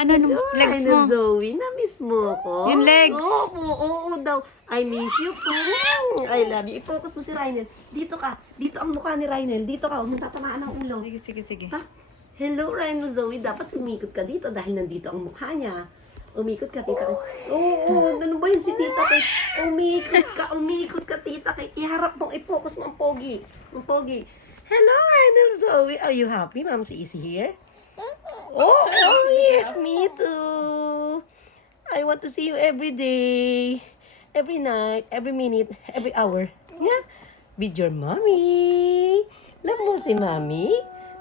Ano nung legs mo? Zoe, na-miss mo ko? Yung legs. Oo daw. I miss you too. I love you. I-focus mo si Rhinel. Dito ka. Dito ang mukha ni Rhinel. Dito ka. Huwag mong tatamaan ang ulo. Sige. Ha? Hello, Rhinel Zoe. Dapat umikot ka dito dahil nandito ang mukha niya. Umikot ka, tita. Oo, ano ba yun si tita kay? Umikot ka, tita kay. Iharap mo, i-focus mo ang pogi. Ang pogi. Hello, Rhinel Zoe. Are you happy? Ma'am si Easy here? Oh, yes, me too. I want to see you every day, every night, every minute, every hour. Yeah. With your mommy. Love mo si mommy?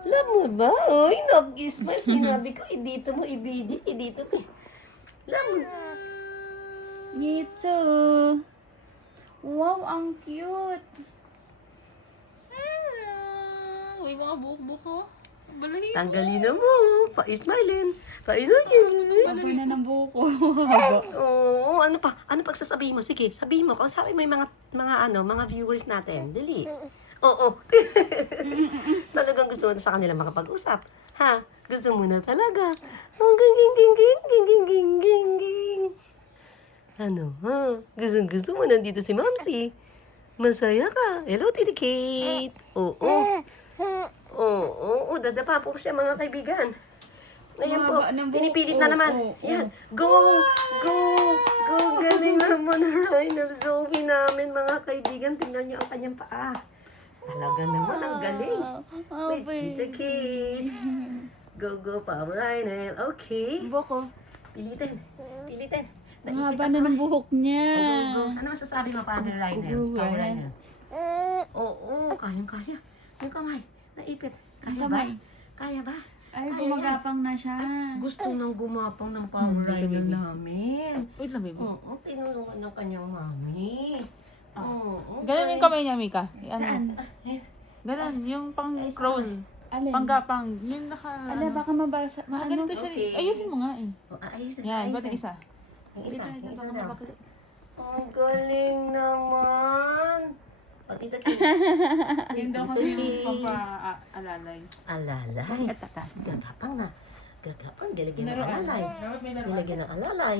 Love mo ba? Uy, nag-ismas. Sinabi ko, dito mo ibidi. Dito ko. Love mo. Me too. Wow, ang cute. Uy, mga buhok-buhok ko. Balahin. Tanggalin na mo. Pa-smilein. Pa-smilein. Haba na ng buhok ko. Oo, ano pa? Ano pag sasabihin mo? Sige, sabihin mo. Kung sabi mo yung mga viewers natin. Dali. Oo. Talagang gusto mo na sa kanila makapag-usap. Ha? Gusto mo na talaga. Ang ging. Ano, ha? Gusto mo nandito si Mamsi. Masaya ka. Hello, Titi Kate. Oo, dadapa po siya mga kaibigan. Ayan po, Mahaba ng buhok. pinipilit na naman. Yan, go. Galing naman na Rhinel Zoe namin mga kaibigan. Tingnan niyo ang kanyang paa. Talaga naman, ang galing. Wait, Tita Kate. Go, Power Rhinel. Okay. Buhok ko. Pilitin. Ang haba na ng buhok niya. Go. Ano masasabi mo, Power Rhinel? Go, Power Rhinel. Rhinel. Oo, kaya. Yung kamay, naipit. Kaya Kamay. ba? Kaya ba? Ay, gumagapang na siya. Gusto nang gumapang ng Power Rhinel namin. Wait lang, baby. Oo, tinulungan ng kanyang mami. Oo. Ganun yung kamay niya, Mika. Saan? Ganun, yung pang crawl. Alin? Panggapang. Yung Ala, baka mabasa. Maano? Ganito siya. Okay. Ayusin mo nga eh. Ayusin. Yan, ba't yung isa? Yung isa Baka daw. mabaklo. Ang galing naman. O, Tita Kate. Yun daw kasi yung pampaalalay. Alalay. Gagapang na. Nilagyan ng alalay. Dapat may Nilagyan ng alalay.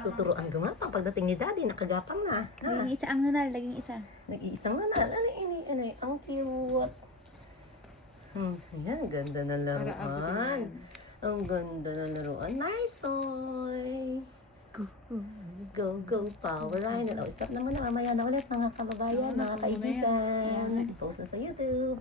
Tuturuan gumapang. Pagdating ni Daddy, nakagapang na. Laging isa ang nunal, laging isa. Nag-iisang manal. Ano, ang cute. Ayan, ganda na laruan. Ang ganda na laruan. Nice toy. Go, Power Rhinel. Stop na muna. Mamaya na ulit mga kababayan, mga kaibigan. Post na sa YouTube.